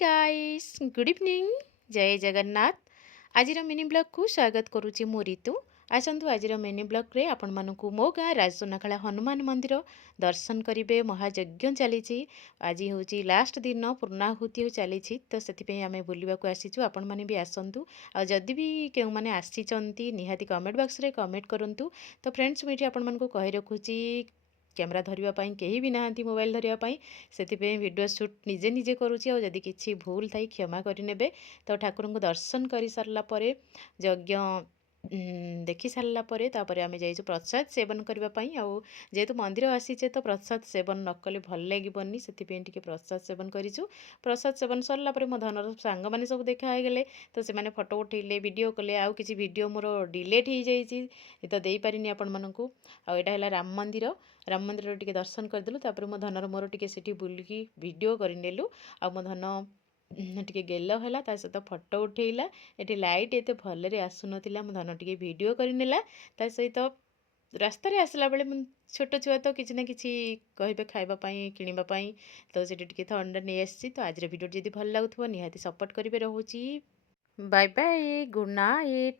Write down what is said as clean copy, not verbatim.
Guys good evening जय जगन्नाथ। आज mini blog को स्वागत करुच्ची मु ऋतु। आसतु आज मिनी ब्लॉग रे आपण मानकु मो गाँ राजसुनाखाला हनुमान मंदिर दर्शन करेंगे। महायज्ञ चली आज हूँ लास्ट दिन पूर्णाहुति चली तो से आम बुलवाक आसीचु। आपण मैंने भी आसतु आदि भी क्यों मैंने आसी निहाती कमेंट बॉक्स रे कमेंट करूँ। तो फ्रेंड्स मुझे आपण मानकु कहि रखुची कैमरा धरवाई कहीं भी नहांती मोबाइल धरवाई से वीडियो शूट निजे निजे करुँची। और जदि किसी भूल थी क्षमा करे। तो ठाकुर को दर्शन कर सारापर यज्ञ देखि सारापर आम जाइए प्रसाद सेवन करने। जेहेतु मंदिर आसीचे तो प्रसाद सेवन न कले भल लगे से प्रसाद सेवन करूँ। प्रसाद सेवन सरलापर मो धनर सांग मैंने सब देखाई गले तो से फोटो उठेले वीडियो कले आउ किसी वीडियो मोर डिलीट हो जाइए तो दे पारिनी आपण मानकु। आटा है राम मंदिर टे दर्शन करदेलु। तापर मो धनर मोर टे से बुलिकी वीडियो करनेलु। आ मो धन टे गेल है सहित फोटो उठेला। ये लाइट एत भलरे आसुनला मो धन टे वीडियो करनेला। ता सहित रास्तार आसला बेले छोट छुआ तो किसी ना कि कहे खावाई किणापी तो से थंडा नहीं आसी। तो आज वीडियो जब भल लगुव निहाती सपोर्ट करेंगे। रोचे बाय बाय गुड नाइट।